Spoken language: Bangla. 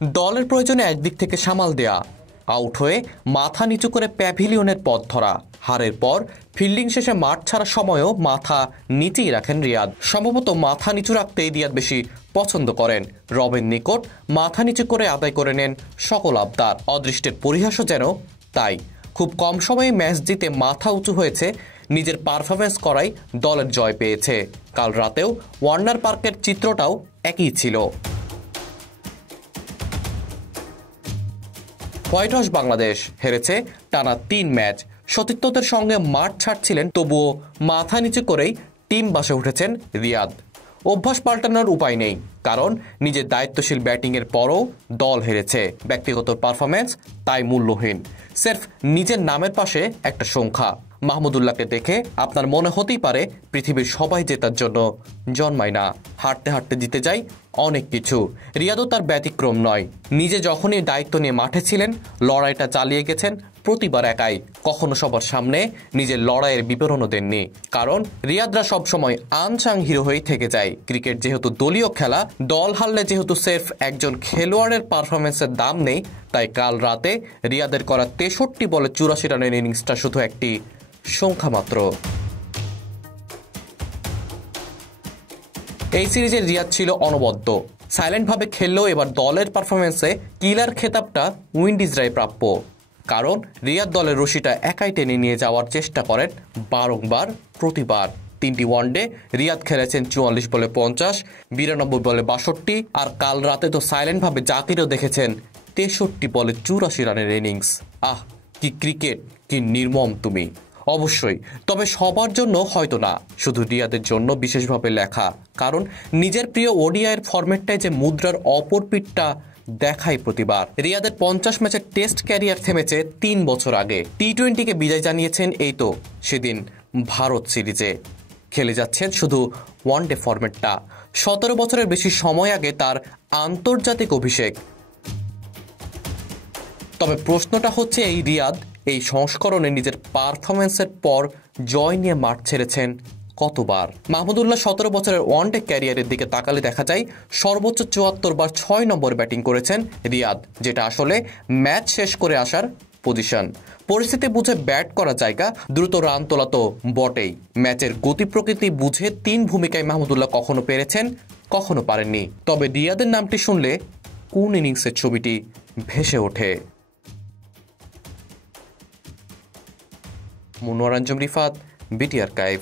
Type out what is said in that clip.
দলের প্রয়োজনে একদিক থেকে সামাল দেয়া, আউট হয়ে মাথা নিচু করে প্যাভিলিয়নের পথ ধরা, হারের পর ফিল্ডিং শেষে মাঠ ছাড়ার সময়ও মাথা নিচেই রাখেন রিয়াদ। সম্ভবত মাথা নিচু রাখতেই রিয়াদ বেশি পছন্দ করেন। রবের নিকট মাথা নিচু করে আদায় করে নেন সকল আবদার। অদৃষ্টের পরিহাসও যেন তাই। খুব কম সময়ে ম্যাচ জিতে মাথা উঁচু হয়েছে, নিজের পারফরমেন্স করাই দলের জয় পেয়েছে। কাল রাতেও ওয়ার্নার পার্কের চিত্রটাও একই ছিল। হোয়াইট হাউস বাংলাদেশ হেরেছে টানা ৩ ম্যাচ। সতীর্থদের সঙ্গে মাঠ ছাড়ছিলেন, তবুও মাথা নিচু করেই টিম বাসে উঠেছেন রিয়াদ। অভ্যাস পাল্টানোর উপায় নেই, কারণ নিজের দায়িত্বশীল ব্যাটিংয়ের পরও দল হেরেছে। ব্যক্তিগত পারফরমেন্স তাই মূল্যহীন, সেরফ নিজের নামের পাশে একটা সংখ্যা। মাহমুদুল্লাহকে দেখে আপনার মনে হতেই পারে পৃথিবীর সবাই জেতার জন্য জন্মায় না, হাঁটতে হাঁটতে জিতে যায় অনেক কিছু। রিয়াদও তার ব্যতিক্রম নয়। নিজে যখনই দায়িত্ব নিয়ে মাঠে ছিলেন, লড়াইটা চালিয়ে গেছেন প্রতিবার একাই। কখনো সবার সামনে নিজের লড়াইয়ের বিবরণও দেননি, কারণ রিয়াদরা সবসময় আনসাং হিরো হয়েই থেকে যায়। ক্রিকেট যেহেতু দলীয় খেলা, দল হারলে যেহেতু সেরফ একজন খেলোয়াড়ের পারফরমেন্সের দাম নেই, তাই কাল রাতে রিয়াদের করা 63 বলে 84 রানের ইনিংসটা শুধু একটি সংখ্যা মাত্র। এই সিরিজের রিয়াদ ছিল অনবদ্য, সাইলেন্টভাবে খেললেও এবার দলের পারফরমেন্সে কিলার খেতাবটা উইন্ডিজরাই প্রাপ্য। কারণ রিয়াদ দলের রশিটা একাই টেনে নিয়ে যাওয়ার চেষ্টা করেন বারংবার, প্রতিবার। 3টি ওয়ানডে রিয়াদ খেলেছেন 44 বলে 50, 92 বলে 62, আর কাল রাতে তো সাইলেন্টভাবে জাকিরও দেখেছেন 63 বলে 84 রানের ইনিংস। আহ, কি ক্রিকেট, কি নির্মম তুমি! অবশ্যই, তবে সবার জন্য হয়তো না, শুধু রিয়াদের জন্য বিশেষভাবে লেখা। কারণ নিজের প্রিয় ওডিআইয়ের ফরম্যাটটাই যে মুদ্রার অপর পিঠটা দেখাই প্রতিবার। রিয়াদের 50 ম্যাচের টেস্ট ক্যারিয়ার থেমেছে 3 বছর আগে। টি-20কে বিদায় জানিয়েছেন এই তো সেদিন ভারত সিরিজে। খেলে যাচ্ছেন শুধু ওয়ানডে ফরম্যাটটা। 17 বছরের বেশি সময় আগে তার আন্তর্জাতিক অভিষেক। তবে প্রশ্নটা হচ্ছে, এই রিয়াদ এই সংস্করণে নিজের পারফরমেন্সের পর জয় নিয়ে মাঠ ছেড়েছেন কতবার? মাহমুদুল্লাহ 17 বছরের ওয়ানডে ক্যারিয়ারের দিকে তাকালে দেখা যায় সর্বোচ্চ 74 বার 6 নম্বর ব্যাটিং করেছেন রিয়াদ, যেটা আসলে ম্যাচ শেষ করে আসার পজিশন। পরিস্থিতি বুঝে ব্যাট করা জায়গা, দ্রুত রান তোলা তো বটেই। ম্যাচের গতি প্রকৃতি বুঝে 3 ভূমিকায় মাহমুদুল্লাহ কখনো পেরেছেন, কখনো পারেননি। তবে রিয়াদের নামটি শুনলে কোন ইনিংসের ছবিটি ভেসে ওঠে? মনোয়ার আঞ্জুম রিফাত, বিটি আর্কাইভ।